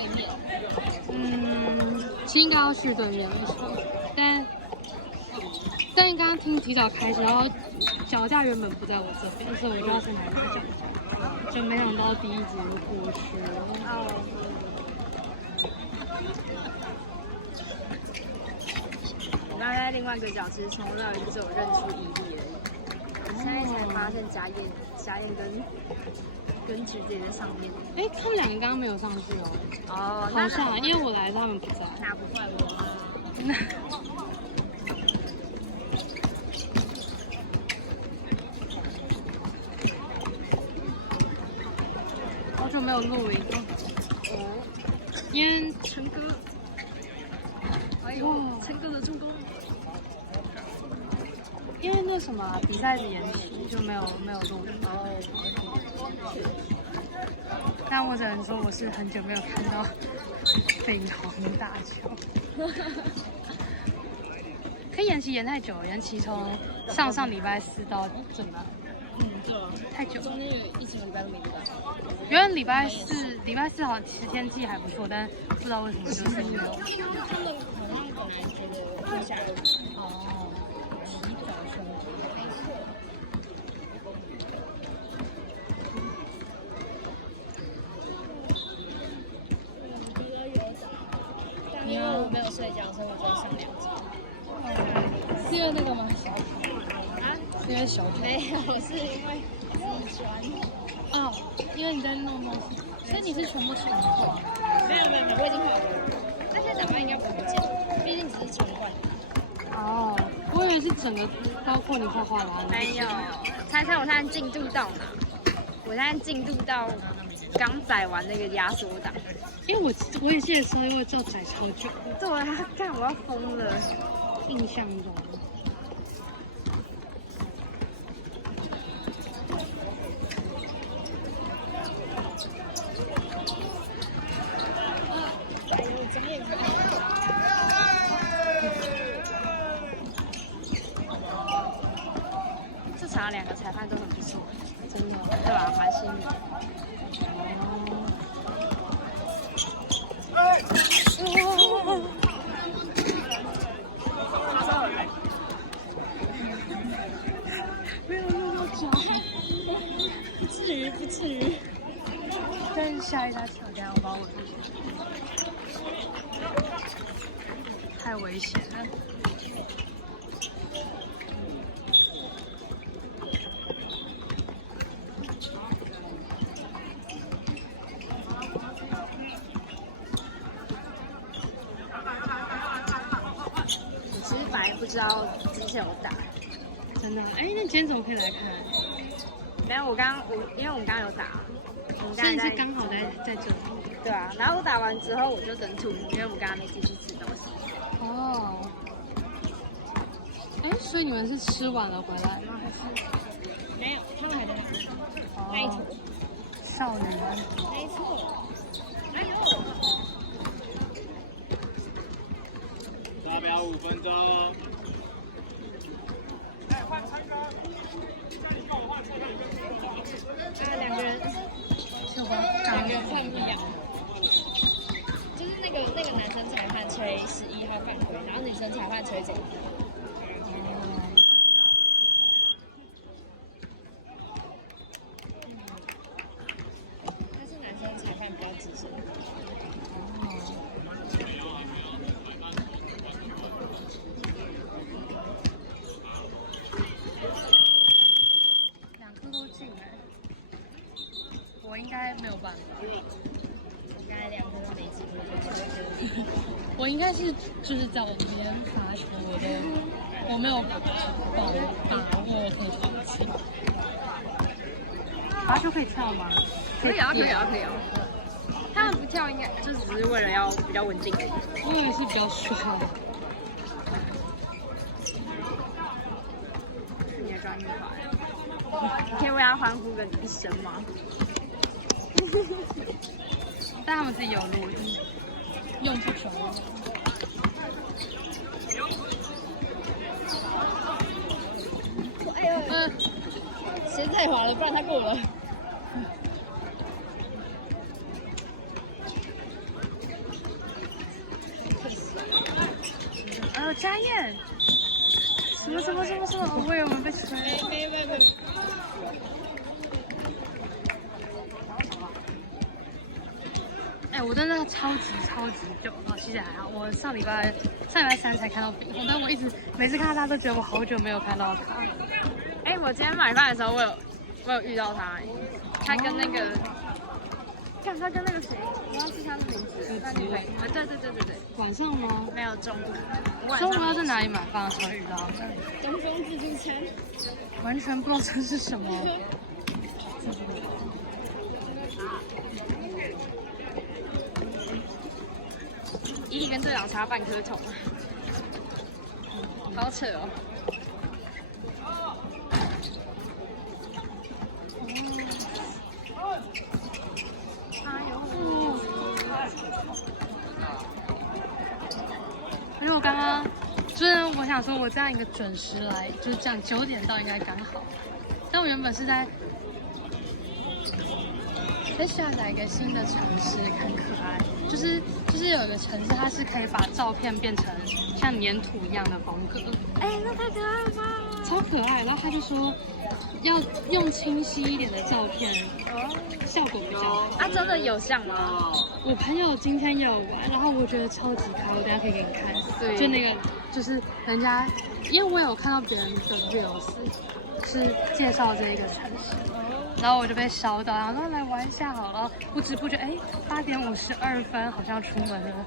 对面。其实应该要去对面没错，但刚刚提早开始，然后脚架原本不在我这边，所以我就要先来拿脚架，就没想到第一节就过去了。我刚才在另外一个角其实从头到尾就只有认出伊利而已，我现在才发现家燕跟菊姐在上面。哎，他们两个刚刚没有上去哦。哦，好像因为我来，他们不在。那不怪我啊。好久没有录影了。因为陈哥，哎呦，陈哥的助攻。因为那什么比赛的延期就没有录影。但我只能说，我是很久没有看到北航打球。可以延期延太久了，延期从上礼拜4到这么。对啊，太久。中间有1整个礼拜都没打。原本礼拜四好像其实天气还不错，但不知道为什么就是没有。他们好像本来觉得会下雨。哦，提早生没错。但因为我没有睡觉，所以我就上2集。是因为那个吗？小腿啊？是因为小腿？没有，是因为肌酸。哦，因为你在弄东西，所以你是全部吃完后啊？没有，我已经画完了。那现在长发应该不见，毕竟只是重灌。哦，我以为是整个，包括你画完。没有，猜猜我现在进度到哪？我现在进度到刚载完那个压缩档。因为我也记得说，因为这载超久。对啊，看我要疯了，印象中。这场2个裁判都很不错，真的，对吧？蛮幸运。没有弄到脚，不至于。但是下一家抢掉，我帮我自己，太危险了。其实本来不知道之前有打，真的？哎，那今天怎么可以来看？没有，因为我们刚刚有打，所以你是刚好在这里。对啊，然后我打完之后我就等吐，因为我刚刚没继续吃东西。哦。哎，所以你们是吃完了回来吗？还是？没有，他们还在那。那一坨。少女。没错。哎呦。发表5分钟。换参加。2个人。2个人看不一样。就是那个男生裁判吹11号犯规，然后女生裁判吹走。但是男生裁判比较资深。2颗都进哎，我应该没有办法。我刚才2颗都没进，我应该是就是在我这边罚球，我没有把握可以放弃。罚球可以跳吗？可以啊。他们不跳应该就只是为了要比较稳定而已。我以为是比较帅。是你的专业法。你可以为他欢呼个1声吗？但他们自己有录音，用不着。哎呦，鞋太滑了，不然他过了。家燕，什么？哦，我以为我们被吹。哎，我真的超级就其实还好。我上礼拜三才看到冰红，但我每次看到他都觉得我好久没有看到他。哎，我今天买饭的时候，我有遇到他，他跟那个，看他跟那个谁，我忘记他的名字，那女朋友，对，晚上吗？没有中午，中午要在哪里买饭才会遇到？东风自助餐，完全不知道这是什么。伊利跟队长差半颗头，好扯哦。而且我刚刚就是我想说，我这样一个准时来，就是这样9点到应该刚好。但我原本是在下载一个新的城市，很可爱。就是有一个城市，它是可以把照片变成像粘土一样的风格。哎，那太可爱了吧！超可爱。然后他就说要用清晰一点的照片，效果比较好。啊，真的有像吗？我朋友今天也有玩，然后我觉得超级可爱，我等下可以给你看。对，就那个就是人家，因为我有看到别人的 reels 是介绍这一个城市，然后我就被烧到，然后来玩一下好了。不知不觉，哎，8点52分，好像出门了。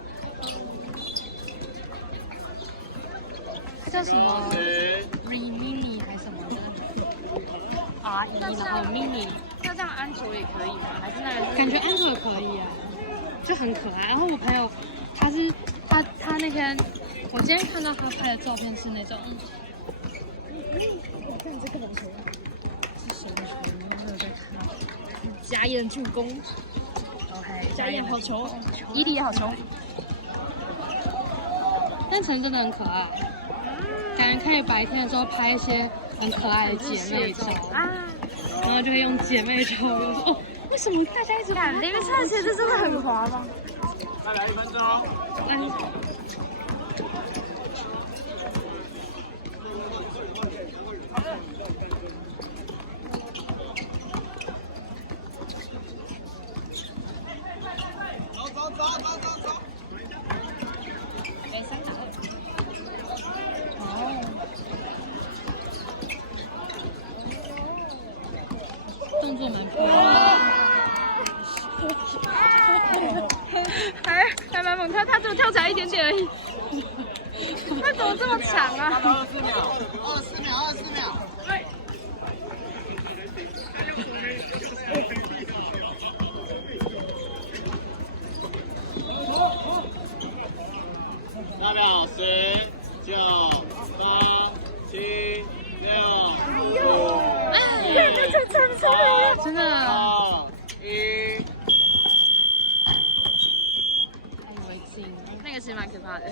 它叫什么 ？Remini 还是什么的？RE，然后 Mini。那这样安卓也可以吗？还是那个？感觉安卓也可以啊，就很可爱。然后我朋友他那天，我今天看到他拍的照片是那种，我看这个很球，是什么球？我没有在看。家燕助攻 OK， 家燕好球，伊利也好球。但城真的很可爱，感觉可以白天的时候拍一些很可爱的姐妹照啊，然后就会用姐妹照。我说哦，为什么大家一直看里面穿的鞋子真的很滑吗？再来1分钟。走。动作蛮漂亮的，还蛮猛，他怎么跳起来一点点而已？他怎么这么强啊24秒。下秒10、9、8、7、6、5、4、真的。 2、1。太违禁了。那个其实蛮可怕的。